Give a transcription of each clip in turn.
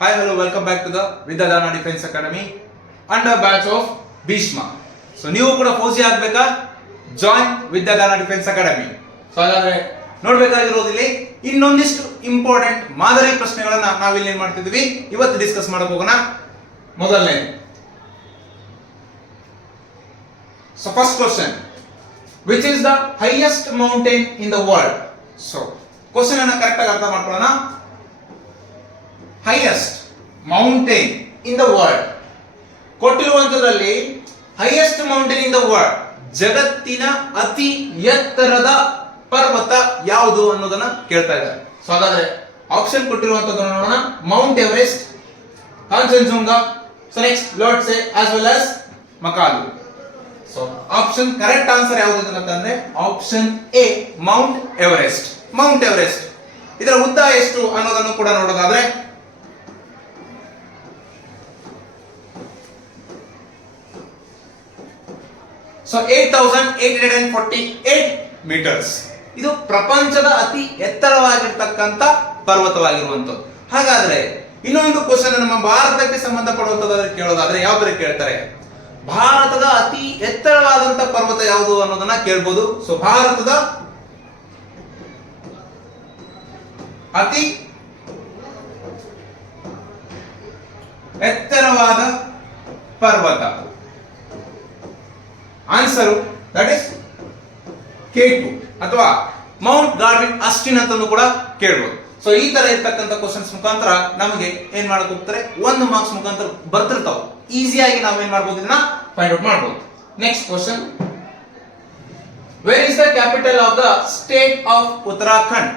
Hi, hello, welcome back to the Vidyadhana Defense Academy under batch of Bhishma. So ನೀವು ಕೂಡ Fauji ಆಗಬೇಕಾ? Join Vidyadana defence academy. So ಹಾಗಾದ್ರೆ ನೋಡಬೇಕಾಗಿರೋದು ಇಲ್ಲಿ ಇನ್ನೊಂದಿಷ್ಟು important ಮಾದರಿ ಪ್ರಶ್ನೆಗಳನ್ನ ನಾವಿಲ್ಲಿ ಏನ್ ಮಾಡ್ತಿದ್ವಿ ಇವತ್ತು ಡಿಸ್ಕಸ್ ಮಾಡಕ್ ಹೋಗೋಣ. ಮೊದಲನೇ, so first question, which is the highest mountain in the world? So question ಅನ್ನ ಕರೆಕ್ಟ್ ಆಗಿ ಅರ್ಥ ಮಾಡ್ಕೊಳ್ಳೋಣ. Highest mountain in the world ಕೊಟ್ಟಿರುವಂತದ್ರಲ್ಲಿ highest mountain in the world, ಜಗತ್ತಿನ ಅತಿ ಎತ್ತರದ ಪರ್ವತ ಯಾವುದು ಅನ್ನೋದನ್ನ ಕೇಳ್ತಾ ಇದ್ದಾರೆ. ಸೊ ಹಾಗಾದ್ರೆ ಆಪ್ಷನ್ ಕೊಟ್ಟಿರುವಂತದ್ದನ್ನು ನೋಡೋಣ. Mount Everest, Kanchenjunga, so next Lhotse as well as Makalu. So option correct answer ಯಾವುದು ಅಂತಂದ್ರೆ option A, mount Everest. Mount Everest ಇದರ ಉದ್ದ ಎಷ್ಟು ಅನ್ನೋದನ್ನು ಕೂಡ ನೋಡೋದಾದ್ರೆ ಸೊ 8848 ಮೀಟರ್ಸ್. ಇದು ಪ್ರಪಂಚದ ಅತಿ ಎತ್ತರವಾಗಿರ್ತಕ್ಕಂಥ ಪರ್ವತವಾಗಿರುವಂತದ್ದು. ಹಾಗಾದ್ರೆ ಇನ್ನೊಂದು ಕ್ವಶನ್ ನಮ್ಮ ಭಾರತಕ್ಕೆ ಸಂಬಂಧಪಡುವಂತದ್ದು ಕೇಳೋದಾದ್ರೆ ಯಾವ ತರ ಕೇಳ್ತಾರೆ, ಭಾರತದ ಅತಿ ಎತ್ತರವಾದಂತ ಪರ್ವತ ಯಾವುದು ಅನ್ನೋದನ್ನ ಕೇಳ್ಬೋದು. ಸೊ ಭಾರತದ ಅತಿ ಎತ್ತರವಾದ ಪರ್ವತ ಆನ್ಸರ್ ದಟ್ ಇಸ್ K2 ಅಥವಾ ಮೌಂಟ್ ಗಾರ್ವಿನ್ ಅಸ್ಟಿನ್ ಅಂತ ಕೂಡ ಕೇಳಬಹುದು. ಸೊ ಈ ತರ ಇರ್ತಕ್ಕಂಥ ಕ್ವಶನ್ಸ್ ಮುಖಾಂತರ ನಮಗೆ ಏನ್ ಮಾಡಕ್ ಹೋಗ್ತಾರೆ, 1 ಮಾರ್ಕ್ಸ್ ಮುಖಾಂತರ ಬರ್ತಿರ್ತಾವ. ಈಸಿಯಾಗಿ ನಾವು ಏನ್ ಮಾಡಬಹುದು, ಇದನ್ನ ಫೈಂಡ್ ಔಟ್ ಮಾಡಬಹುದು. Next question, wear is the capital of the state of Uttarakhand?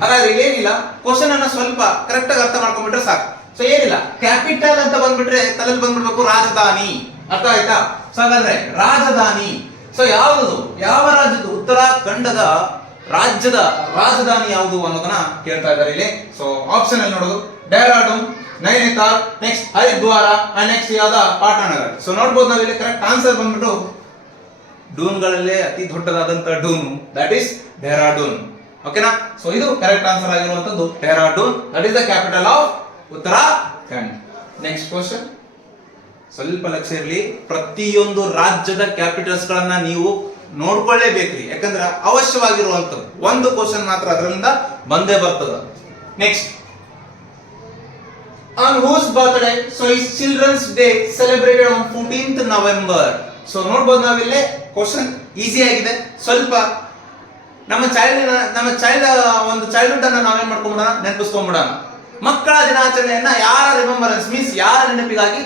ಹಾಗಾದ್ರೆ ಏನಿಲ್ಲ, ಕ್ವಶನ್ ಅನ್ನ ಸ್ವಲ್ಪ ಕರೆಕ್ಟ್ ಆಗಿ ಅರ್ಥ ಮಾಡ್ಕೊಂಡ್ಬಿಟ್ರೆ ಸಾಕು. ಸೊ ಏನಿಲ್ಲ, ಕ್ಯಾಪಿಟಲ್ ಅಂತ ಬಂದ್ಬಿಟ್ರೆ ತಲೆಯಲ್ಲಿ ಬಂದ್ಬಿಡ್ಬೇಕು ರಾಜಧಾನಿ. ಅರ್ಥ ಆಯ್ತಾ? ಸೊ ಹಾಗಾದ್ರೆ ರಾಜಧಾನಿ, ಸೊ ಯಾವುದು, ಯಾವ ರಾಜ್ಯದ, ಉತ್ತರಾಖಂಡದ ರಾಜ್ಯದ ರಾಜಧಾನಿ ಯಾವುದು ಅನ್ನೋದನ್ನ ಕೇಳ್ತಾ ಇದ್ದಾರೆ ಇಲ್ಲಿ. ಸೊ ಆಪ್ಷನ್ ಅಲ್ಲಿ ನೋಡೋದು Dehradun, Nainital, next Haridwar and next ಯಾವ್ದ ಪಾಟ್ನಾನಗರ್. ಸೊ ನೋಡ್ಬೋದು ನಾವಿಲ್ಲಿ ಕರೆಕ್ಟ್ ಆನ್ಸರ್ ಬಂದ್ಬಿಟ್ಟು ಡೂನ್ಗಳಲ್ಲೇ ಅತಿ ದೊಡ್ಡದಾದಂತ ಡೂನ್, ದಟ್ ಇಸ್ ಡೆಹ್ರಾಡೂನ್. ಓಕೆನಾ? ಸೊ ಇದು ಕರೆಕ್ಟ್ ಆನ್ಸರ್ ಆಗಿರುವಂತದ್ದು Dehradun, that is the capital of Uttarakhand. Next question, ಸ್ವಲ್ಪ ಲಕ್ಷ್ಯ ಇರಲಿ, ಪ್ರತಿಯೊಂದು ರಾಜ್ಯದ ಕ್ಯಾಪಿಟಲ್ಸ್ ಗಳನ್ನ ನೀವು ನೋಡ್ಕೊಳ್ಳೇಬೇಕ್ರಿ, ಯಾಕಂದ್ರೆ ಅವಶ್ಯವಾಗಿರುವಂತದ್ದು. ಒಂದು ಕ್ವಶನ್ ಮಾತ್ರ ಅದರಿಂದ ಬಂದೇ ಬರ್ತದ. Next, on whose birthday so is children's day celebrated on 14th November? So ನೋಡ್ಬೋದು ನಾವಿಲ್ಲಿ ಕ್ವಶನ್ ಈಸಿ ಆಗಿದೆ. ಸ್ವಲ್ಪ ನಮ್ಮ ಚೈಲ್ಡ್ಹುಡ್ ಅನ್ನ ನಾವೇನ್ ಮಾಡ್ಕೊಂಡ್ಬಿಡೋಣ, ನೆನಪಿಸ್ಕೊಂಡ್ಬಿಡೋಣ. ಮಕ್ಕಳ ದಿನಾಚರಣೆಯನ್ನ ಯಾರ ರಿಮೆಂಬರೆನ್ಸ್ ಮೀನ್ಸ್ ಯಾರ ನೆನಪಿಗಾಗಿ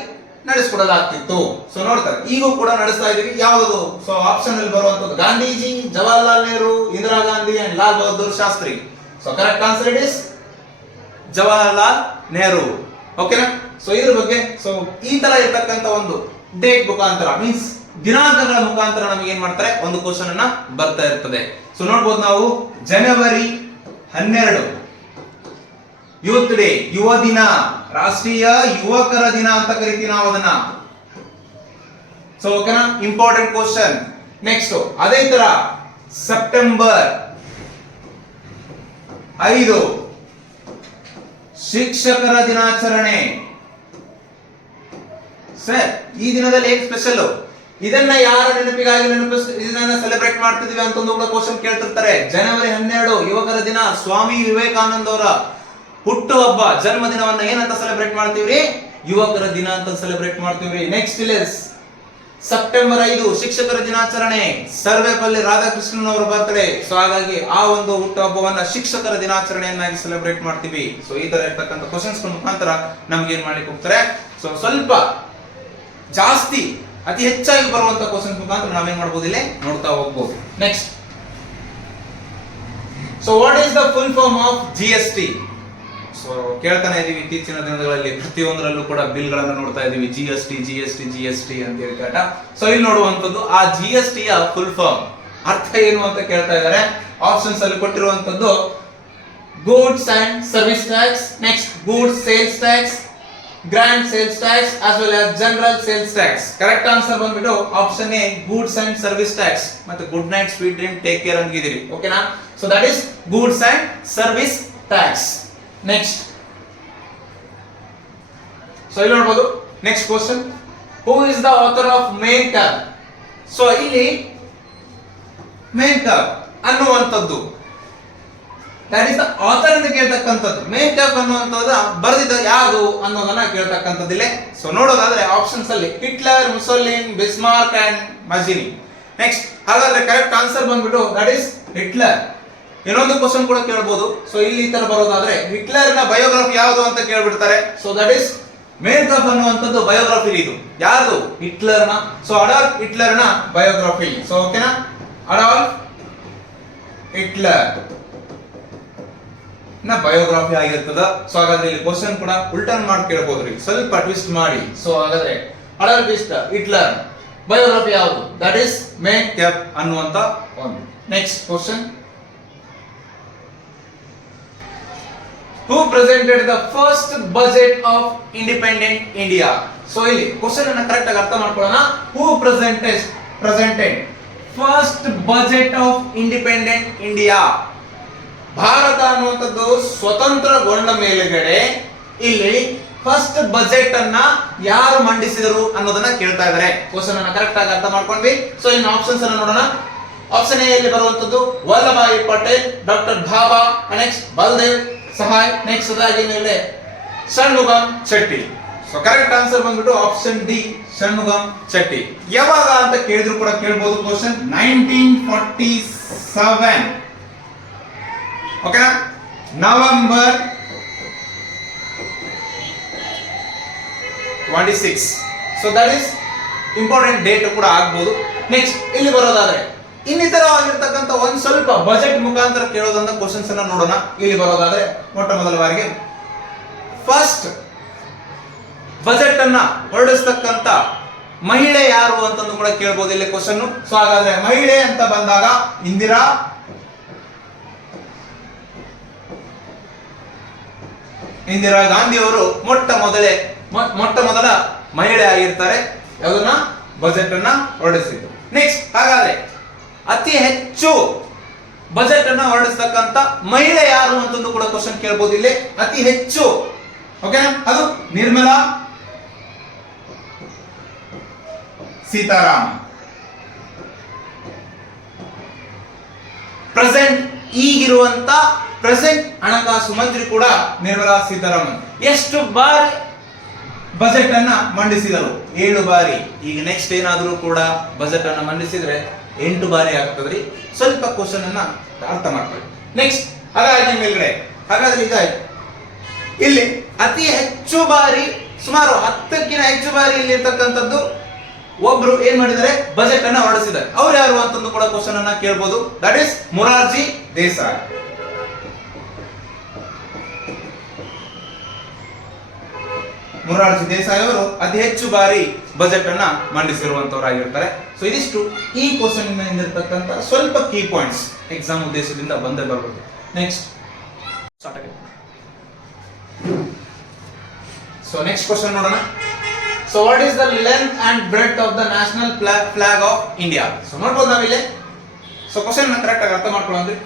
ನಡೆಸ್ಕೊಡಲಾಗ್ತಿತ್ತು. ಸೊ ನೋಡ್ತಾರೆ, ಈಗೂ ಕೂಡ ನಡೆಸ್ತಾ ಇದೀವಿ. ಯಾವುದು? ಸೊ ಆಪ್ಷನ್ ಅಲ್ಲಿ ಬರುವಂತದ್ದು Gandhiji, Jawaharlal Nehru, Indira Gandhi and Lal Bahadur Shastri. So correct answer it is Jawaharlal Nehru. ಓಕೆನಾ? ಸೊ ಇದ್ರ ಬಗ್ಗೆ ಸೊ ಈ ತರ ಇರ್ತಕ್ಕಂಥ ಒಂದು ಡೇಟ್ ಮುಖಾಂತರ ಮೀನ್ಸ್ ದಿನಾಂಕಗಳ ಮುಖಾಂತರ ನಮಗೆ ಏನ್ ಮಾಡ್ತಾರೆ, ಒಂದು ಕ್ವಶನ್ ಅನ್ನ ಬರ್ತಾ ಇರ್ತದೆ. ಸೊ ನೋಡ್ಬೋದು ನಾವು ಜನವರಿ 12 ಯೂತ್ ಡೇ, ಯುವ ದಿನ, ರಾಷ್ಟ್ರೀಯ ಯುವಕರ ದಿನ ಅಂತ ಕರಿತೀವಿ ನಾವು ಅದನ್ನ. ಸೊ ಓಕೆನಾ, ಇಂಪಾರ್ಟೆಂಟ್ ಕ್ವಶನ್. ನೆಕ್ಸ್ಟ್ ಅದೇ ತರ ಸೆಪ್ಟೆಂಬರ್ 5 ಶಿಕ್ಷಕರ ದಿನಾಚರಣೆ. ಸರ್ ಈ ದಿನದಲ್ಲಿ ಏನ್ ಸ್ಪೆಷಲ್, ಇದನ್ನ ಯಾರ ನೆನಪಿಗಾಗಿ ಇದನ್ನ ಸೆಲೆಬ್ರೇಟ್ ಮಾಡ್ತಿದೀವಿ ಅಂತ ಒಂದು ಕ್ವಶನ್ ಕೇಳ್ತಿರ್ತಾರೆ. ಜನವರಿ 12 ಯುವಕರ ದಿನ, ಸ್ವಾಮಿ ವಿವೇಕಾನಂದ ಅವರ ಹುಟ್ಟುಹಬ್ಬ ಜನ್ಮ ದಿನವನ್ನ ಏನಂತ ಸೆಲೆಬ್ರೇಟ್ ಮಾಡ್ತೀವ್ರಿ, ಯುವಕರ ದಿನ ಅಂತ ಸೆಲೆಬ್ರೇಟ್ ಮಾಡ್ತೀವ್ರಿ. ನೆಕ್ಸ್ಟ್ ಇಸ್ ಸೆಪ್ಟೆಂಬರ್ 5 ಶಿಕ್ಷಕರ ದಿನಾಚರಣೆ, ಸರ್ವೇಪಲ್ಲಿ ರಾಧಾಕೃಷ್ಣನ್ ಅವರ ಬರ್ತ್ಡೇ. ಸೊ ಹಾಗಾಗಿ ಆ ಒಂದು ಹುಟ್ಟುಹಬ್ಬವನ್ನ ಶಿಕ್ಷಕರ ದಿನಾಚರಣೆಯನ್ನಾಗಿ ಸೆಲೆಬ್ರೇಟ್ ಮಾಡ್ತೀವಿ. ಸೊ ಈ ತರ ಇರ್ತಕ್ಕಂಥ ಕ್ವಶನ್ಸ್ ಮುಖಾಂತರ ನಮ್ಗೆ ಏನ್ ಮಾಡ್ಲಿಕ್ಕೆ ಹೋಗ್ತಾರೆ, ಸೊ ಸ್ವಲ್ಪ ಜಾಸ್ತಿ ಅತಿ ಹೆಚ್ಚಾಗಿ ಬರುವಂತ ಕ್ವಶನ್ಸ್ ಮುಖಾಂತರ ನಾವೇನ್ ಮಾಡಬಹುದು, ಇಲ್ಲಿ ನೋಡ್ತಾ ಹೋಗ್ಬೋದು. Next, so what is the full form of GST? So ಕೇಳ್ತಾನೆ ಇದೀವಿ ಇತ್ತೀಚಿನ ದಿನಗಳಲ್ಲಿ, ಪ್ರತಿಯೊಂದರಲ್ಲೂ ಕೂಡ ಬಿಲ್ ಗಳನ್ನ ನೋಡ್ತಾ ಇದೀವಿ, GST ಅಂತ ಹೇಳಿ ಕಾಟ. ಸೊ ಇಲ್ಲಿ ನೋಡುವಂತದ್ದು ಆ GST ಯ ಫುಲ್ ಫಾರ್ಮ್ ಅರ್ಥ ಏನು ಅಂತ ಕೇಳ್ತಾ ಇದ್ದಾರೆ. ಆಪ್ಷನ್ಸ್ ಅಲ್ಲಿ ಕೊಟ್ಟಿರುವಂತದ್ದು goods and service tax, next goods sales tax, grand sales tax as well as general sales tax. Correct answer ಬಂದ್ಬಿಟ್ಟು option A, goods and service tax. ಮತ್ತೆ good night, sweet dream, take care ಅಂತಿದ್ದೀರಿ. ಓಕೆನಾ? So that is goods and service tax. Next, so ಇಲ್ಲಿ ನೋಡಬಹುದು next question, who is the author of Mein Kampf? So ಇಲ್ಲಿ Mein Kampf ಅನ್ನುವಂಥದ್ದು that is the author ಅಂತ ಕೇಳ್ತಕ್ಕಂಥದ್ದು. Main Kampf ಅನ್ನುವಂಥದ್ದು ಬರೆದಿದ್ದ ಯಾವುದು ಅನ್ನೋದನ್ನ ಕೇಳ್ತಕ್ಕಂಥದ್ದಿಲ್ಲ. ಸೊ ನೋಡೋದಾದ್ರೆ ಆಪ್ಷನ್ಸ್ ಅಲ್ಲಿ ಹಿಟ್ಲರ್, ಮುಸೋಲಿನ್, ಬಿಸ್ಮಾರ್ಕ್ ಅಂಡ್ ಮಜಿನಿ. ನೆಕ್ಸ್ಟ್ ಹಾಗಾದ್ರೆ ಕರೆಕ್ಟ್ ಆನ್ಸರ್ ಬಂದ್ಬಿಟ್ಟು ದಟ್ ಇಸ್ ಹಿಟ್ಲರ್. ಇನ್ನೊಂದು ಕ್ವಶನ್ ಕೂಡ ಕೇಳಬಹುದು. ಸೊ ಇಲ್ಲಿ ಈ ತರ ಬರೋದಾದ್ರೆ ಹಿಟ್ಲರ್ ನ ಬಯೋಗ್ರಫಿ ಯಾವುದು ಅಂತ ಕೇಳ್ಬಿಡ್ತಾರೆ. So that is Mein Kampf ಅನ್ನುವಂಥದ್ದು ಬಯೋಗ್ರಫಿ ಇದು ಯಾವುದು? ಹಿಟ್ಲರ್ ನ. ಸೊ ಅಡಾಲ್ಫ್ ಹಿಟ್ಲರ್ ನ ಬಯೋಗ್ರಫಿ. ಸೊ ಓಕೆನಾ, ಅಡಾಲ್ಫ್ ಹಿಟ್ಲರ್ ನ ಬಯೋಗ್ರಫಿ ಆಗಿರ್ತದ. ಸೊ ಹಾಗಾದ್ರೆ ಇಲ್ಲಿ ಕ್ವಶನ್ ಕೂಡ ಉಲ್ಟನ್ ಮಾಡಿ ಕೇಳಬಹುದ್ರಿ, ಸ್ವಲ್ಪ ಟ್ವಿಸ್ಟ್ ಮಾಡಿ. ಸೊ ಹಾಗಾದ್ರೆ ಅಡಾಲ್ಫ್ ಹಿಟ್ಲರ್ ಬಯೋಗ್ರಫಿ ಯಾವುದು? ದಟ್ ಇಸ್ ಮೇನ್ ಕ್ಯಾಪ್ ಅನ್ನುವಂತ ಒಂದು. Next question, who presented the first budget of independent India? So ಇಲ್ಲಿ ಕ್ವಶನ್ ಅನ್ನ ಕರೆಕ್ಟ್ ಆಗಿ ಅರ್ಥ ಮಾಡ್ಕೊಳ್ಳೋಣ. Who presented first budget of independent India? ಭಾರತ ಅನ್ನುವಂಥದ್ದು ಸ್ವತಂತ್ರಗೊಂಡ ಮೇಲೆಗಡೆ ಇಲ್ಲಿ ಫಸ್ಟ್ ಬಜೆಟ್ ಅನ್ನ ಯಾರು ಮಂಡಿಸಿದರು ಅನ್ನೋದನ್ನ ಕೇಳ್ತಾ ಇದ್ದಾರೆ. ಕ್ವಶನ್ ಅನ್ನ ಕರೆಕ್ಟ್ ಆಗಿ ಅರ್ಥ ಮಾಡ್ಕೊಂಡ್ವಿ. ಸೊ ಇನ್ನು ಆಪ್ಷನ್ಸ್ ಅನ್ನ ನೋಡೋಣ. ಆಪ್ಷನ್ ಎ ಅಲ್ಲಿ ಬರುವಂತದ್ದು ವಲ್ಲಭಾಯಿ ಪಟೇಲ್, ಡಾಕ್ಟರ್ ಭಾಬಾ, ನೆಕ್ಸ್ಟ್ ಬಲ್ದೇವ್ ಸಹಾಯ್, ನೆಕ್ಸ್ಟ್ ಅದಾಗಿ ಮೇಲೆ Shanmugam Chetty. So correct answer ಬಂದ್ಬಿಟ್ಟು ಆಪ್ಷನ್ ಡಿ, ಷಣ್ಮುಗಂ ಚೆಟ್ಟಿ. ಯಾವಾಗ ಅಂತ ಕೇಳಿದ್ರು ಕೂಡ ಕೇಳಬಹುದು ಕ್ವಶನ್. 1947 ಓಕೆನಾ, November 26. So that is important date ಕೂಡ ಆಗ್ಬಹುದು. ನೆಕ್ಸ್ಟ್ ಇಲ್ಲಿ ಬರೋದಾದ್ರೆ ಇನ್ನಿತರವಾಗಿರ್ತಕ್ಕಂಥ ಒಂದ್ ಸ್ವಲ್ಪ ಬಜೆಟ್ ಮುಖಾಂತರ ಕೇಳೋದಂತ ಕ್ವಶನ್ಸ್ ಅನ್ನ ನೋಡೋಣ. ಇಲ್ಲಿ ಬರೋದಾದ್ರೆ ಮೊಟ್ಟ ಮೊದಲ ಬಾರಿಗೆ ಫಸ್ಟ್ ಬಜೆಟ್ ಅನ್ನ ಹೊರಡಿಸ್ತಕ್ಕಂಥ ಮಹಿಳೆ ಯಾರು ಅಂತಂದು ಕೂಡ ಕೇಳಬಹುದು ಇಲ್ಲಿ ಕ್ವಶನ್. ಸೊ ಹಾಗಾದ್ರೆ ಮಹಿಳೆ ಅಂತ ಬಂದಾಗ ಇಂದಿರಾ ಗಾಂಧಿ ಅವರು ಮೊಟ್ಟ ಮೊದಲ ಮಹಿಳೆ ಆಗಿರ್ತಾರೆ ಯಾವುದನ್ನ ಬಜೆಟ್ ಅನ್ನ ಹೊರಡಿಸಿದ್ರು. ನೆಕ್ಸ್ಟ್ ಹಾಗಾದ್ರೆ ಅತಿ ಹೆಚ್ಚು ಬಜೆಟ್ ಅನ್ನ ಹೊರಡಿಸ್ತಕ್ಕಂಥ ಮಹಿಳೆ ಯಾರು ಅಂತಂದು ಕೂಡ ಕ್ವಶನ್ ಕೇಳಬಹುದು ಇಲ್ಲಿ. ಅತಿ ಹೆಚ್ಚು ಓಕೆನಾ, ಅದು ನಿರ್ಮಲಾ ಸೀತಾರಾಮನ್. ಈಗಿರುವಂತ ಪ್ರೆಸೆಂಟ್ ಹಣಕಾಸು ಮಂತ್ರಿ ಕೂಡ ನಿರ್ಮಲಾ ಸೀತಾರಾಮನ್. ಎಷ್ಟು ಬಾರಿ ಬಜೆಟ್ ಅನ್ನ ಮಂಡಿಸಿದರು? 7 ಬಾರಿ. ಈಗ ನೆಕ್ಸ್ಟ್ ಏನಾದರೂ ಕೂಡ ಬಜೆಟ್ ಅನ್ನ ಮಂಡಿಸಿದ್ರೆ 8 ಬಾರಿ ಆಗ್ತದ್ರಿ. ಸ್ವಲ್ಪ ಕ್ವಶನ್ ಅನ್ನ ಅರ್ಥ ಮಾಡ್ಕೊಳ್ಳಿ. ನೆಕ್ಸ್ಟ್ ಹಾಗಾಗಿ ಮೇಲ್ಗಡೆ ಹಾಗಾದ್ರೆ ಇದಾಯ್ತು. ಇಲ್ಲಿ ಅತಿ ಹೆಚ್ಚು ಬಾರಿ ಸುಮಾರು 10ಕ್ಕಿಂತ ಹೆಚ್ಚು ಬಾರಿ ಇಲ್ಲಿ ಇರ್ತಕ್ಕಂಥದ್ದು ಒಬ್ರು ಏನ್ ಮಾಡಿದ್ದಾರೆ, ಬಜೆಟ್ ಅನ್ನ ಹೊರಡಿಸಿದ್ದಾರೆ. ಅವ್ರು ಯಾರು ಅಂತಂದು ಕೂಡ ಕ್ವಶನ್ ಅನ್ನ ಕೇಳಬಹುದು. That is Morarji Desai. ಮೊರಾರ್ಜಿ ದೇಸಾಯಿ ಅವರು ಅತಿ ಹೆಚ್ಚು ಬಾರಿ ಬಜೆಟ್ ಅನ್ನ ಮಂಡಿಸಿರುವಂತವರಾಗಿರ್ತಾರೆ. ಸೊ ಇದಿಷ್ಟು ಈ ಕ್ವಶನ್ ಇಂದಿರ್ತಕ್ಕಂಥ ಸ್ವಲ್ಪ ಕೀ ಪಾಯಿಂಟ್ಸ್ ಎಕ್ಸಾಮ್ ಉದ್ದೇಶದಿಂದ ಬಂದೇ ಬರಬಹುದು. ನೆಕ್ಸ್ಟ್ ಸೊ ನೆಕ್ಸ್ಟ್ ಕ್ವಶನ್ ನೋಡೋಣ. So what is the length and breadth of the national flag of India? So ನೋಡ್ಬೋದು ನಾವಿಲ್ಲಿ. ಸೊ ಕ್ವಶನ್ ಕರೆಕ್ಟ್ ಆಗಿ ಅರ್ಥ ಮಾಡ್ಕೊಳ್ಳೋದ್ರಿ.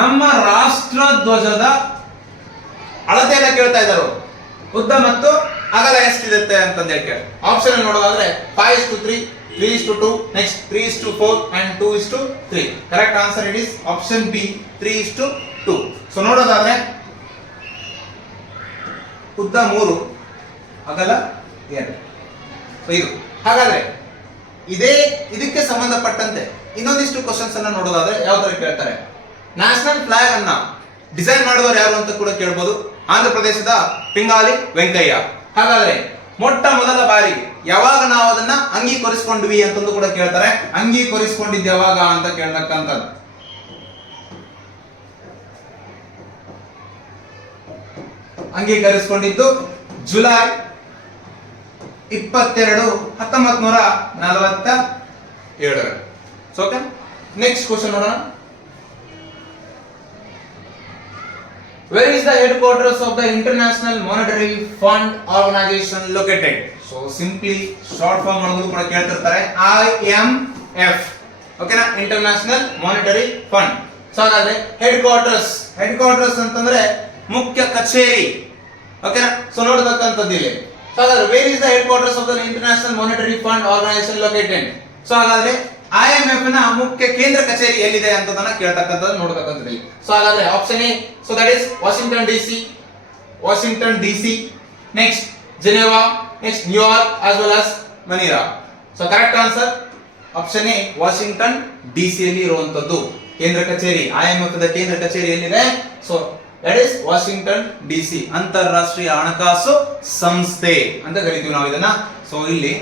ನಮ್ಮ ರಾಷ್ಟ್ರ ಧ್ವಜದ ಅಳತೆಯನ್ನ ಕೇಳ್ತಾ ಇದ್ದಾರೆ. ಉದ್ದ ಮತ್ತು ಅಗಲ ಎಷ್ಟಿರುತ್ತೆ ಅಂತಂದು ಹೇಳ್ತಾರೆ. ಆಪ್ಷನ್ ನೋಡೋದಾದ್ರೆ 5:3, 3:2, next 3:4 and 2:3. Correct answer it is option B, 3:2. So ನೋಡೋದಾದ್ರೆ ಉದ್ದ 3, ಅಗಲ 2. ಸೊ ಇದು ಹಾಗಾದ್ರೆ ಇದಕ್ಕೆ ಸಂಬಂಧಪಟ್ಟಂತೆ ಇನ್ನೊಂದಿಷ್ಟು ಕ್ವಶನ್ಸ್ ಅನ್ನ ನೋಡೋದಾದ್ರೆ ಯಾವ ತರ ಕೇಳ್ತಾರೆ. ನ್ಯಾಷನಲ್ ಫ್ಲಾಗ್ ಅನ್ನ ಡಿಸೈನ್ ಮಾಡುವವರು ಯಾರು ಅಂತ ಕೂಡ ಕೇಳಬಹುದು. ಆಂಧ್ರ ಪ್ರದೇಶದ ಪಿಂಗಾಲಿ ವೆಂಕಯ್ಯ. ಹಾಗಾದ್ರೆ ಮೊಟ್ಟ ಮೊದಲ ಬಾರಿ ಯಾವಾಗ ನಾವು ಅದನ್ನ ಅಂಗೀಕರಿಸಿಕೊಂಡ್ವಿ ಅಂತಂದು ಕೂಡ ಕೇಳ್ತಾರೆ. ಅಂಗೀಕರಿಸಿಕೊಂಡಿದ್ದು ಯಾವಾಗ ಅಂತ ಕೇಳ್ತಕ್ಕಂಥದ್ದು. ಅಂಗೀಕರಿಸಿಕೊಂಡಿದ್ದು ಜುಲೈ 22, 1947. ಓಕೆ, ನೆಕ್ಸ್ಟ್ ಕ್ವಶನ್ ನೋಡೋಣ. Where is the headquarters of the International Monetary Fund Organization located? So simply short form ಮಾಡೋದು ಕೂಡ ಕೇಳ್ತಿರ್ತಾರೆ. IMF. ಓಕೆನಾ, ಇಂಟರ್ನ್ಯಾಷನಲ್ ಮಾನಿಟರಿ ಫಂಡ್. ಸೊ ಹಾಗಾದ್ರೆ ಹೆಡ್ ಕ್ವಾರ್ಟರ್ಸ್ ಅಂತಂದ್ರೆ ಮುಖ್ಯ ಕಚೇರಿ ಓಕೆನಾ. ಸೊ ನೋಡತಕ್ಕಂಥದ್ದು ಇಲ್ಲಿ. ಸೊ ಹಾಗಾದ್ರೆ where is the headquarters of the international monetary fund organisation located. So ಹಾಗಾದ್ರೆ IMF ನ ಮುಖ್ಯ ಕೇಂದ್ರ ಕಚೇರಿ ಎಲ್ಲಿದೆ ಅಂತದನ್ನ ಕೇಳ್ತಕ್ಕಂಥದ್ದು ನೋಡತಕ್ಕಂಥದ್ದು. ಸೊ ಹಾಗಾದ್ರೆ option A, so that is Washington DC, next Geneva, next New York as well as Manila. So correct answer option A, Washington DC ಯಲ್ಲಿ ಇರುವಂತದ್ದು ಕೇಂದ್ರ ಕಚೇರಿ. IMF ದ ಕೇಂದ್ರ ಕಚೇರಿ ಎಲ್ಲಿದೆ? So that is Washington DC, ಅಂತಾರಾಷ್ಟ್ರೀಯ ಹಣಕಾಸು ಸಂಸ್ಥೆ ಅಂತ ಕರಿತೀವಿ ನಾವು ಇದನ್ನ. ಸೊ ಇಲ್ಲಿ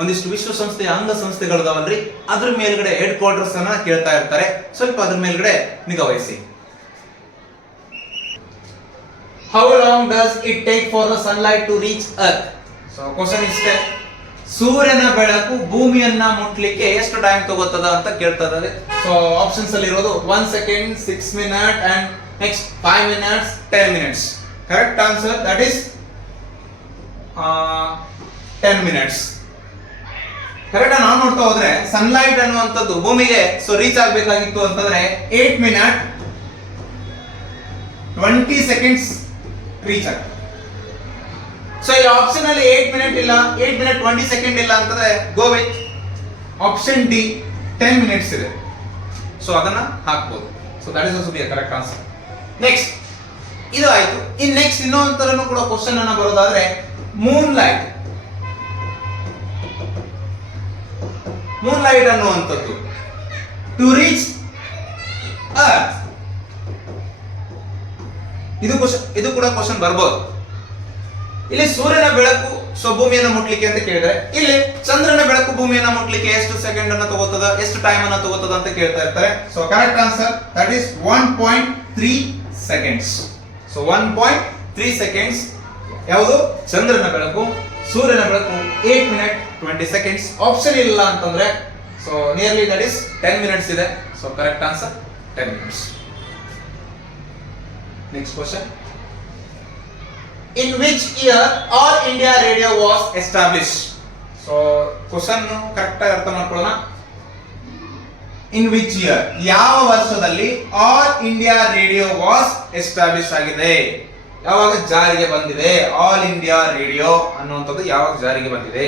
ಒಂದಿಷ್ಟು ವಿಶ್ವಸಂಸ್ಥೆಯ ಅಂಗ ಸಂಸ್ಥೆಗಳಿದಾವಲ್ರಿ, ಅದ್ರ ಮೇಲ್ಗಡೆ ಹೆಡ್ ಕ್ವಾರ್ಟರ್ಸ್ ಅನ್ನ ಕೇಳ್ತಾ ಇರ್ತಾರೆ. ಸ್ವಲ್ಪ ಅದ್ರ ಮೇಲ್ಗಡೆ ನಿಗಾ ವಹಿಸಿ. How long does it take for the sunlight to reach earth? So question ಇಷ್ಟೇ, ಸೂರ್ಯನ ಬೆಳಕು ಭೂಮಿಯನ್ನ ಮುಟ್ಲಿಕ್ಕೆ ಎಷ್ಟು ಟೈಮ್ ತಗೋತದ ಅಂತ ಕೇಳ್ತಾ ಇದ್ದಾರೆ. ಸೊ ಆಪ್ಷನ್ಸ್ ಅಲ್ಲಿ ಇರೋದು 1 second, 6 minute and next 5 minutes, 10 minutes. Correct answer that is 10 minutes. Correct. ನಾವು ನೋಡ್ತಾ ಹೋದ್ರೆ ಸನ್ಲೈಟ್ ಅನ್ನುವಂಥದ್ದು ಭೂಮಿಗೆ ಸೊ ರೀಚ್ ಆಗಬೇಕಾಗಿತ್ತು ಅಂತಂದ್ರೆ 8 ಮಿನಿಟ್ 20 ಸೆಕೆಂಡ್ಸ್ ರೀಚ್ ಆಗುತ್ತೆ. ಸೊ ಇಲ್ಲಿ ಆಪ್ಷನ್ ಅಲ್ಲಿ 8 ಮಿನಿಟ್ ಇಲ್ಲ, 8 ಮಿನಿಟ್ 20 ಸೆಕೆಂಡ್ ಇಲ್ಲ ಅಂತಂದ್ರೆ go with option D 10 minutes ಇದೆ. ಸೊ ಅದನ್ನ ಹಾಕ್ಬೋದು. So that is also be correct answer. Next ಇದು ಆಯ್ತು. ಇನ್ ನೆಕ್ಸ್ಟ್ ಇನ್ನೊಂದು ತರನು ಕೂಡ ಕ್ವಶನ್ ಅನ್ನ ಬರೋದಾದ್ರೆ ಮೂನ್ ಲೈಟ್ ಅನ್ನುವಂಥದ್ದು ಟು ರೀಚ್ ಅರ್ತ್, ಇದು ಕೂಡ ಕ್ವಶನ್ ಬರ್ಬೋದು. ಇಲ್ಲಿ ಸೂರ್ಯನ ಬೆಳಕು ಸೊ ಭೂಮಿಯನ್ನ ಮುಟ್ಲಿಕ್ಕೆ ಅಂತ ಕೇಳಿದ್ರೆ, ಇಲ್ಲಿ ಚಂದ್ರನ ಬೆಳಕು ಭೂಮಿಯನ್ನ ಮುಟ್ಲಿಕ್ಕೆ ಎಷ್ಟು ಸೆಕೆಂಡ್ ಅನ್ನ ತಗೋತದ, ಎಷ್ಟು ಟೈಮ್ ಅನ್ನ ತಗೋತದ ಅಂತ ಕೇಳ್ತಾ ಇರ್ತಾರೆ. So correct answer that is 1.3 seconds. So 1.3 seconds ಯಾವುದು? ಚಂದ್ರನ ಬೆಳಕು. ಸೂರ್ಯನ ಬೆಳಕು 8 ಮಿನಿಟ್ 20 ಸೆಕೆಂಡ್ಸ್. ಆಪ್ಷನ್ ಇಲ್ಲ ಅಂತಂದ್ರೆ so nearly that is 10 minutes ಇದೆ. So correct answer 10 minutes. Next question, in which year All India Radio was established? So question correct ಆಗಿ ಅರ್ಥ ಮಾಡ್ಕೊಳ್ಳೋಣ. in which year ಯಾವ ವರ್ಷದಲ್ಲಿ all India radio was establish ಆಗಿದೆ, ಯಾವಾಗ ಜಾರಿಗೆ ಬಂದಿದೆ? ಆಲ್ ಇಂಡಿಯಾ ರೇಡಿಯೋ ಅನ್ನುವಂಥದ್ದು ಯಾವಾಗ ಜಾರಿಗೆ ಬಂದಿದೆ?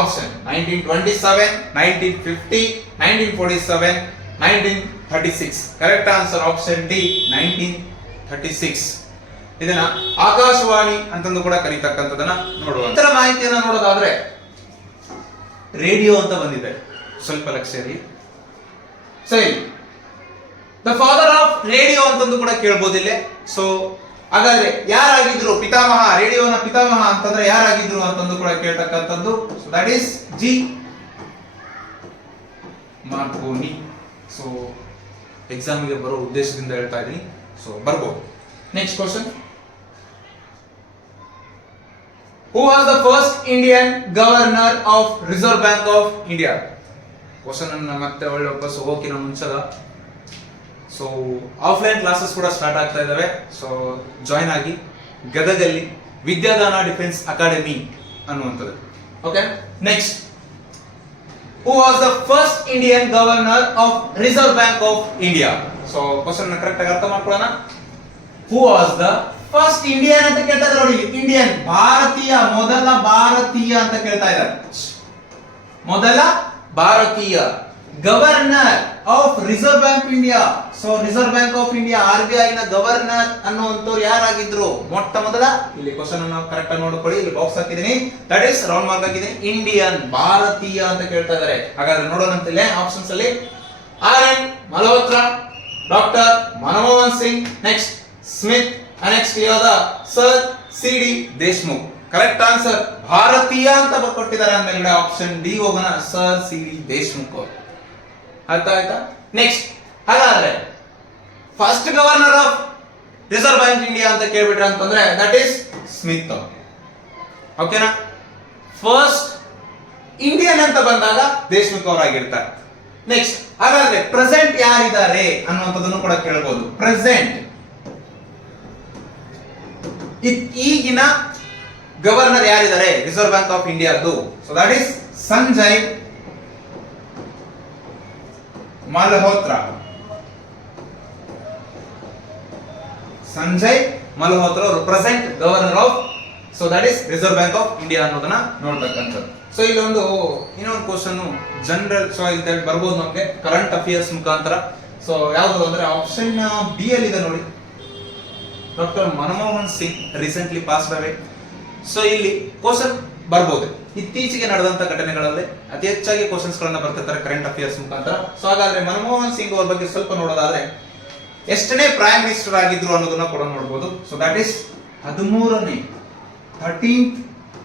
Option 1927, 1950, 1947, 1936. Correct answer option D 1936. ಇದನ್ನ ಆಕಾಶವಾಣಿ ಅಂತಂದು ಕೂಡ ಕರೀತಕ್ಕಂಥದನ್ನ ನೋಡುವ. ಇತರ ಮಾಹಿತಿಯನ್ನ ನೋಡೋದಾದ್ರೆ ರೇಡಿಯೋ ಅಂತ ಬಂದಿದೆ, ಸ್ವಲ್ಪ ಲಕ್ಷ್ಯ ಇರಲಿ. ಸರಿ, ದ ಫಾದರ್ ಆಫ್ ರೇಡಿಯೋ ಅಂತಂದು ಕೂಡ ಕೇಳಬಹುದಿಲ್ಲ. ಸೊ ಹಾಗಾದ್ರೆ ಯಾರಾಗಿದ್ರು ಪಿತಾಮಹ, ರೇಡಿಯೋನ ಪಿತಾಮಹ ಅಂತಂದ್ರೆ ಯಾರಾಗಿದ್ರು ಅಂತಂದು ಕೂಡ ಕೇಳ್ತಕ್ಕಂಥದ್ದು. So that is G Marconi. So ಎಕ್ಸಾಮಿಗೆ ಬರೋ ಉದ್ದೇಶದಿಂದ ಹೇಳ್ತಾ ಇದೀನಿ. ಸೊ ಬರ್ಬೋದು. Next question, who was the first Indian governor of Reserve Bank of India? Question ಅನ್ನ ಮತ್ತೆ ಒಳ್ಳೆ ವಾಪಸ್ ಹೋಗಿನ ಮುಂಚೆದ. ಸೊ ಆಫ್ಲೈನ್ ಕ್ಲಾಸಸ್ ಕೂಡ ಸ್ಟಾರ್ಟ್ ಆಗ್ತಾ ಇದಾವೆ. ಸೊ ಜಾಯಿನ್ ಆಗಿ ಗದಗಲ್ಲಿ ವಿದ್ಯಾದಾನ ಡಿಫೆನ್ಸ್ ಅಕಾಡೆಮಿ ಅನ್ನುವಂಥದ್ದು. Okay. Next, who was the first Indian governor of Reserve Bank of India? So question ಅನ್ನ ಕರೆಕ್ಟ್ ಆಗಿ ಅರ್ಥ ಮಾಡ್ಕೊಳ್ಳೋಣ. who was the first Indian ಅಂತ ಕೇಳ್ತಾ ಇದ್ದಾರೆ ನೋಡಿ. ಇಂಡಿಯನ್, ಭಾರತೀಯ, ಮೊದಲ ಭಾರತೀಯ ಅಂತ ಕೇಳ್ತಾ ಇದ್ದಾರೆ. ಮೊದಲ ಭಾರತೀಯ governor of reserve bank India. So reserve bank of India RBI ನ ಗವರ್ನರ್ ಅನ್ನುವಂಥವ್ರು ಯಾರಾಗಿದ್ರು? ಮೊಟ್ಟ ಮೊದಲ, ಇಲ್ಲಿ ಕ್ವಶನ್ ಅನ್ನು ಕರೆಕ್ಟ್ ಆಗಿ ನೋಡ್ಕೊಳ್ಳಿ, ಇಲ್ಲಿ ಬಾಕ್ಸ್ ಹಾಕಿದೀನಿ, ದಟ್ ಇಸ್ ರೌಂಡ್ ಮಾರ್ಕ್ ಹಾಕಿದೀನಿ. ಇಂಡಿಯನ್, ಭಾರತೀಯ ಅಂತ ಕೇಳ್ತಾ ಇದ್ದಾರೆ. ಹಾಗಾದ್ರೆ ನೋಡೋಣ ಅಂತಿಲ್ಲ ಆಪ್ಷನ್ಸ್ ಅಲ್ಲಿ RN Malhotra, doctor Manmohan Singh, next Smith, next ಯಾವ್ದ sir CD Deshmukh. Correct answer ಭಾರತೀಯ ಅಂತ ಕೊಟ್ಟಿದ್ದಾರೆ ಅಂದ್ಮೇಲೆ ಆಪ್ಷನ್ ಡಿ ಹೋಗೋಣ, ಸರ್ CD ದೇಶ್ಮುಖ್ ಅವರು. ಅರ್ಥ ಆಯ್ತಾ? ನೆಕ್ಸ್ಟ್, ಹಾಗಾದ್ರೆ first governor of reserve bank India ಅಂತ ಕೇಳ್ಬಿಟ್ರೆ ಅಂತಂದ್ರೆ ದಟ್ ಈಸ್ ಸ್ಮಿತ್ ಅವರು. ಓಕೆನಾ? ಫಸ್ಟ್ ಇಂಡಿಯನ್ ಅಂತ ಬಂದಾಗ ದೇಶ್ಮುಖ್ ಅವರಾಗಿರ್ತಾರೆ. ನೆಕ್ಸ್ಟ್, ಹಾಗಾದ್ರೆ ಪ್ರೆಸೆಂಟ್ ಯಾರಿದ್ದಾರೆ ಅನ್ನುವಂಥದ್ದನ್ನು ಕೂಡ ಕೇಳಬಹುದು. ಪ್ರೆಸೆಂಟ್ ಈಗಿನ ಗವರ್ನರ್ ಯಾರಿದ್ದಾರೆ ರಿಸರ್ವ್ ಬ್ಯಾಂಕ್ ಆಫ್ ಇಂಡಿಯಾದ್ದು? So that is Sanjay Malhotra. Sanjay Malhotra ಅವರು present governor of so that is reserve bank of India ಅನ್ನೋದನ್ನ ನೋಡ್ತಕ್ಕಂಥದ್ದು. ಸೊ ಇನ್ನೊಂದು ಕ್ವಶನ್ ಜನರಲ್, ಸೊ ಇಲ್ಲಿ ಬರ್ಬೋದು ನಮಗೆ ಕರೆಂಟ್ ಅಫೇರ್ಸ್ ಮುಖಾಂತರ. ಸೊ ಯಾವುದು ಅಂದ್ರೆ ಆಪ್ಷನ್ ಬಿ ಅಲ್ಲಿ ಇದೆ ನೋಡಿ, doctor Manmohan Singh recently passed ಅವೇ. ಸೊ ಇಲ್ಲಿ ಕ್ವಶನ್ ಬರ್ಬೋದು, ಇತ್ತೀಚೆಗೆ ನಡೆದಂತ ಘಟನೆಗಳಲ್ಲಿ ಅತಿ ಹೆಚ್ಚಾಗಿ ಕ್ವಶನ್ಸ್ ಗಳನ್ನ ಬರ್ತಿರ್ತಾರೆ ಕರೆಂಟ್ ಅಫೇರ್ಸ್ ಮುಖಾಂತರ. ಸೊ ಹಾಗಾದ್ರೆ ಮನಮೋಹನ್ ಸಿಂಗ್ ಅವ್ರ ಬಗ್ಗೆ ಸ್ವಲ್ಪ ನೋಡೋದಾದ್ರೆ ಎಷ್ಟನೇ ಪ್ರೈಮ್ ಮಿನಿಸ್ಟರ್ ಆಗಿದ್ರು ಅನ್ನೋದನ್ನ ಕೂಡ ನೋಡಬಹುದು. ಸೊ ದಟ್ ಇಸ್ 13ನೇ 13th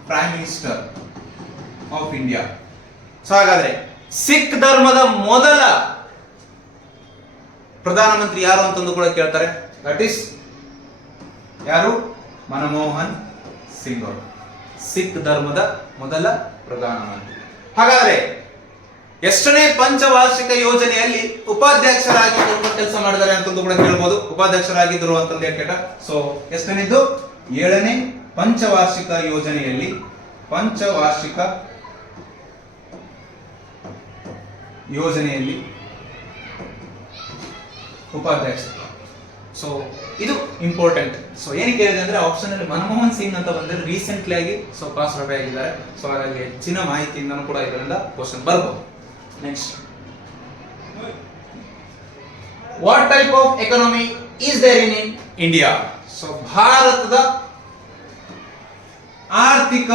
prime minister of India. So ಹಾಗಾದ್ರೆ ಸಿಖ್ ಧರ್ಮದ ಮೊದಲ ಪ್ರಧಾನಮಂತ್ರಿ ಯಾರು ಅಂತಂದು ಕೂಡ ಕೇಳ್ತಾರೆ. ದಟ್ ಇಸ್ ಯಾರು? ಮನಮೋಹನ್ ಸಿಂಗ್ ಅವರು, ಸಿಖ್ ಧರ್ಮದ ಮೊದಲ ಪ್ರಧಾನಮಂತ್ರಿ. ಹಾಗಾದ್ರೆ ಎಷ್ಟನೇ ಪಂಚವಾರ್ಷಿಕ ಯೋಜನೆಯಲ್ಲಿ ಉಪಾಧ್ಯಕ್ಷರಾಗಿ ಕೆಲಸ ಮಾಡಿದ್ದಾರೆ ಅಂತಂದು ಕೂಡ ಕೇಳಬಹುದು. ಉಪಾಧ್ಯಕ್ಷರಾಗಿದ್ದರು ಅಂತಂದು ಕೇಳ. ಸೊ ಎಷ್ಟನೇದು? 7ನೇ ಪಂಚವಾರ್ಷಿಕ ಯೋಜನೆಯಲ್ಲಿ ಉಪಾಧ್ಯಕ್ಷ. ಸೊ ಇದು ಇಂಪಾರ್ಟೆಂಟ್. ಸೊ ಏನಕ್ಕೆ ಹೇಳಿದೆ ಅಂದ್ರೆ ಆಪ್ಷನ್ ಅಲ್ಲಿ ಮನಮೋಹನ್ ಸಿಂಗ್ ಅಂತ ಬಂದ್ರೆ ರೀಸೆಂಟ್ಲಿ ಆಗಿ ಸೊ ಪಾಸ್ ಅವೇ ಆಗಿದ್ದಾರೆ. ಸೊ ಹಾಗಾಗಿ ಹೆಚ್ಚಿನ ಮಾಹಿತಿಯಿಂದನೂ ಕೂಡ ಇದರಿಂದ ಕ್ವಶನ್ ಬರಬಹುದು. Next, what type of economy is there in India? So ಭಾರತದ ಆರ್ಥಿಕ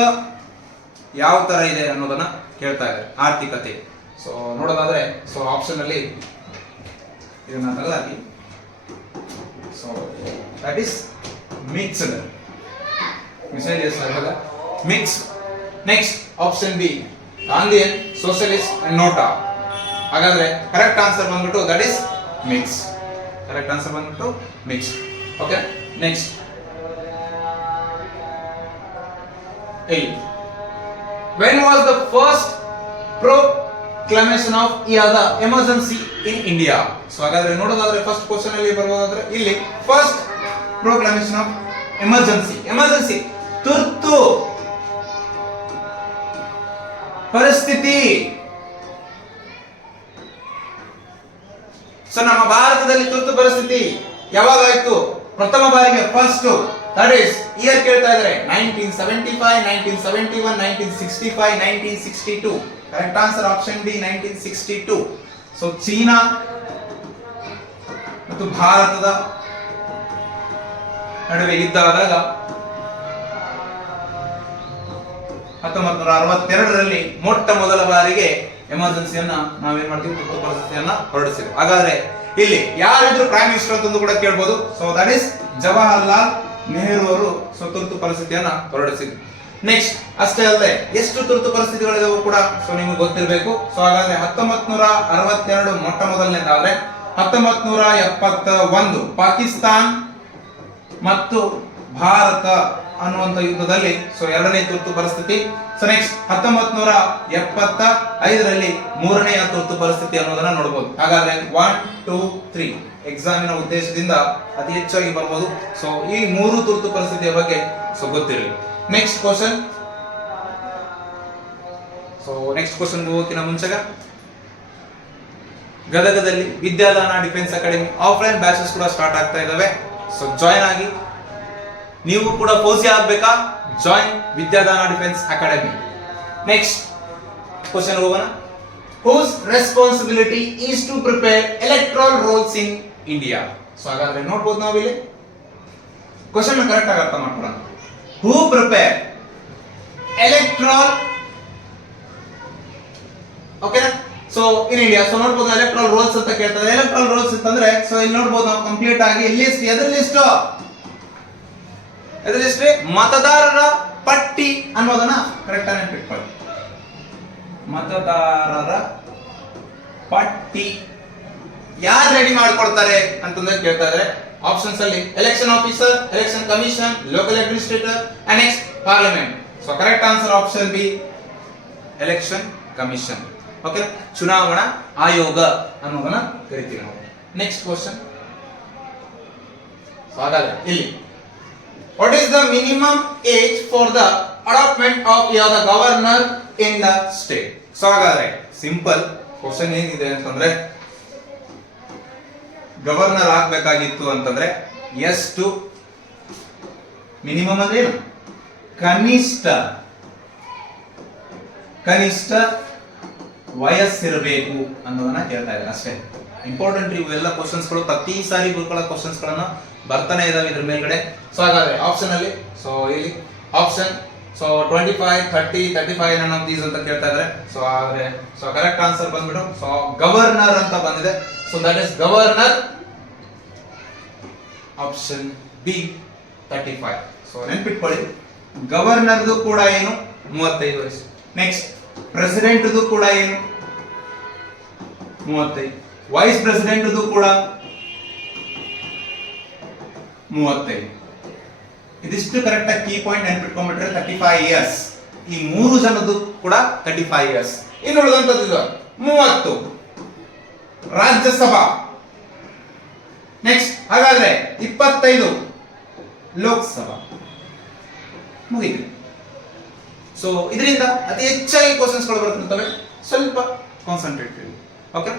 ಯಾವ ತರ ಇದೆ ಅನ್ನೋದನ್ನ ಕೇಳ್ತಾ ಇದ್ದಾರೆ. ಆರ್ಥಿಕತೆ. ಸೊ ನೋಡೋದಾದ್ರೆ ಸೊ ಆಪ್ಷನ್ ಅಲ್ಲಿ ಇದನ್ನ ತೆಗೆದಾಕಿ. So that is mixed, mix. Next option B Gandhian, socialist and NOTA. ಹಾಗಾದ್ರೆ ಕರೆಕ್ಟ್ ಆನ್ಸರ್ ಬಂದ್ಬಿಟ್ಟು that is mix. Correct answer ಬಂದ್ಬಿಟ್ಟು mix. Okay. Next, when was the first proclamation of emergency in India? So ಹಾಗಾದ್ರೆ ನೋಡೋದಾದ್ರೆ first question ಅಲ್ಲಿ ಬರೋದಾದ್ರೆ ಇಲ್ಲಿ first proclamation of emergency ತುರ್ತು ಪರಿಸ್ಥಿತಿ. ಸೊ ನಮ್ಮ ಭಾರತದಲ್ಲಿ ತುರ್ತು ಪರಿಸ್ಥಿತಿ ಯಾವಾಗ ಆಯ್ತು? ಪ್ರಥಮ ಬಾರಿಗೆ ಫಸ್ಟ್. ದಟ್ ಇಸ್ ಇಯರ್ ಕೇಳ್ತಾ ಇದ್ದಾರೆ 1975, 1971, 1965, 1962. Correct answer option B 1962. So China ಮತ್ತು ಭಾರತದ ನಡುವೆ ಯುದ್ಧ ಆದಾಗ 1962ರಲ್ಲಿ ಮೊಟ್ಟ ಮೊದಲ ಬಾರಿಗೆ ಎಮರ್ಜೆನ್ಸಿಯನ್ನ ನಾವೇನ್ ಮಾಡ್ತೀವಿ? ತುರ್ತು ಪರಿಸ್ಥಿತಿಯನ್ನ ಹೊರಡಿಸಿದ್ವಿ. ಹಾಗಾದ್ರೆ ಇಲ್ಲಿ ಯಾರಿದ್ರು ಪ್ರೈಮ್ ಮಿನಿಸ್ಟರ್ ಅಂತಂದು ಕೂಡ ಕೇಳಬಹುದು. So that is Jawaharlal Nehru ಅವರು ಸೊ ತುರ್ತು ಪರಿಸ್ಥಿತಿಯನ್ನ ಹೊರಡಿಸಿದ್ರು. ನೆಕ್ಸ್ಟ್, ಅಷ್ಟೇ ಅಲ್ಲದೆ ಎಷ್ಟು ತುರ್ತು ಪರಿಸ್ಥಿತಿಗಳಿದಾವೆ ಕೂಡ ಸೊ ನಿಮಗೆ ಗೊತ್ತಿರಬೇಕು. ಸೊ ಹಾಗಾದ್ರೆ 1962 ಮೊಟ್ಟ ಮೊದಲನೇದಾದ್ರೆ 1971 ಪಾಕಿಸ್ತಾನ್ ಮತ್ತು ಭಾರತ ಅನ್ನುವಂತ ಯುದ್ಧದಲ್ಲಿ ಸೊ ಎರಡನೇ ತುರ್ತು ಪರಿಸ್ಥಿತಿ. ಸೊ ನೆಕ್ಸ್ಟ್ 1975ರಲ್ಲಿ ಮೂರನೆಯ ತುರ್ತು ಪರಿಸ್ಥಿತಿ ಅನ್ನೋದನ್ನ ನೋಡಬಹುದು. ಹಾಗಾದ್ರೆ 1, 2, 3 ಎಕ್ಸಾಮಿನ ಉದ್ದೇಶದಿಂದ ಅತಿ ಹೆಚ್ಚಾಗಿ ಬರಬಹುದು. ಸೊ ಈ ಮೂರು ತುರ್ತು ಪರಿಸ್ಥಿತಿಯ ಬಗ್ಗೆ ಸೊ ಗೊತ್ತಿರಲಿ. Next question. So next question ಹೋಗೋಕ್ಕಿಂತ ಮುಂಚೆ ಗದಗದಲ್ಲಿ Vidyadana defence academy offline batches ಕೂಡ ಸ್ಟಾರ್ಟ್ ಆಗ್ತಾ ಇದಾವೆ. ಸೊ ಜಾಯಿನ್ ಆಗಿ. ನೀವು ಕೂಡ ಫೌಜಿ ಆಗ್ಬೇಕಾ? Join Vidyadana defence academy. Next question ಹೋಗೋಣ. whose responsibility is to prepare electoral rolls in India? So ಹಾಗಾದ್ರೆ ನೋಡಬಹುದು ನಾವು ಇಲ್ಲಿ ಕ್ವಶನ್ ಕರೆಕ್ಟ್ ಆಗಿ ಅರ್ಥ ಮಾಡ್ಕೊಳ್ಳೋಣ. who prepare electoral, ಓಕೆನಾ? So in India. ಸೊ ನೋಡಬಹುದು ಎಲೆಕ್ಟ್ರಲ್ ರೋಲ್ಸ್ ಅಂತ ಕೇಳ್ತಾರೆ. ಎಲೆಕ್ಟ್ರಲ್ ರೋಲ್ಸ್ ಅಂತಂದ್ರೆ ಸೊ ಇಲ್ಲಿ ನೋಡಬಹುದು ನಾವು ಕಂಪ್ಲೀಟ್ ಆಗಿ ಲಿಸ್ಟ್. ಎದ್ರ ಲಿಸ್ಟ್? ಮತದಾರರ ಪಟ್ಟಿ ಅನ್ನೋದನ್ನ ಕರೆಕ್ಟ್ ಆಗಿ ನೆನಪಿಟ್ಕೊಳ್ಳಿ. ಮತದಾರರ ಪಟ್ಟಿ ಯಾರು ರೆಡಿ ಮಾಡ್ಕೊಳ್ತಾರೆ ಅಂತಂದ್ರೆ ಕೇಳ್ತಾ ಇದ್ದಾರೆ. ಆಪ್ಷನ್ಸ್ ಅಲ್ಲಿ election officer, election commission, local administrator and next parliament. So correct answer option B election commission. Okay, ಚುನಾವಣಾ ಆಯೋಗ ಅನ್ನೋದನ್ನ ಕರಿತೀವಿ ನಾವು. Next question. ಹಾಗಾದ್ರೆ ಇಲ್ಲಿ what is the minimum age for the adoption of the governor in the state? So ಹಾಗಾದ್ರೆ simple question ಏನಿದೆ ಅಂತಂದ್ರೆ ಗವರ್ನರ್ ಆಗ್ಬೇಕಾಗಿತ್ತು ಅಂತಂದ್ರೆ ಎಷ್ಟು ಮಿನಿಮಮ್ ಅಂದ್ರೆ ಏನು? ಕನಿಷ್ಠ ವಯಸ್ಸಿರಬೇಕು ಅನ್ನೋದನ್ನ ಕೇಳ್ತಾ ಇದ್ದಾರೆ ಅಷ್ಟೇ. ಇಂಪಾರ್ಟೆಂಟ್ ಇವೆಲ್ಲ ಕ್ವಶನ್ಸ್ಗಳು ಪ್ರತಿ ಸಾರಿ ಗುರುಕುಲ ಕ್ವಶನ್ಸ್ಗಳನ್ನ ಬರ್ತಾನೆ ಇದಾವೆ ಇದ್ರ ಮೇಲ್ಗಡೆ. ಸೊ ಹಾಗಾದ್ರೆ ಆಪ್ಷನ್ ಅಲ್ಲಿ, ಸೊ ಇಲ್ಲಿ option, so 25, 30, 35 none of these ಅಂತ ಕೇಳ್ತಾ ಇದ್ದಾರೆ. ಸೊ ಆದ್ರೆ ಸೊ ಕರೆಕ್ಟ್ ಆನ್ಸರ್ ಬಂದ್ಬಿಟ್ಟು ಸೊ ಗವರ್ನರ್ ಅಂತ ಬಂದಿದೆ. So that is governor, option B 35. So ನೆನ್ಪಿಟ್ಕೊಳ್ಳಿ, ಗವರ್ನರ್ದು ಕೂಡ ಏನು 35 ವಯಸ್ಸು. ನೆಕ್ಸ್ಟ್ ಪ್ರೆಸಿಡೆಂಟ್ದು ಕೂಡ ಏನು 35, ವೈಸ್ ಪ್ರೆಸಿಡೆಂಟ್ದು ಕೂಡ 35. ಇದಿಷ್ಟು ಕರೆಕ್ಟ್ ಆಗಿ ಕೀ ಪಾಯಿಂಟ್ ನೆನ್ಪಿಟ್ಕೊಂಡ್ಬಿಟ್ರೆ 35 ಇಯರ್ಸ್. ಈ ಮೂರು ಜನದ್ದು ಕೂಡ 35 ಇಯರ್ಸ್. ಇನ್ನು ಉಳಿದಂತದ್ದು 30 ರಾಜ್ಯಸಭಾ. ನೆಕ್ಸ್ಟ್ ಹಾಗಾದ್ರೆ 25 ಲೋಕಸಭಾ. ಮುಗಿತು. ಸೊ ಇದರಿಂದ ಅತಿ ಹೆಚ್ಚಾಗಿ ಕ್ವಶನ್ಸ್ಗಳು ಬರ್ತಿರ್ತವೆ, ಸ್ವಲ್ಪ ಕಾನ್ಸಂಟ್ರೇಟ್. ಓಕೆ.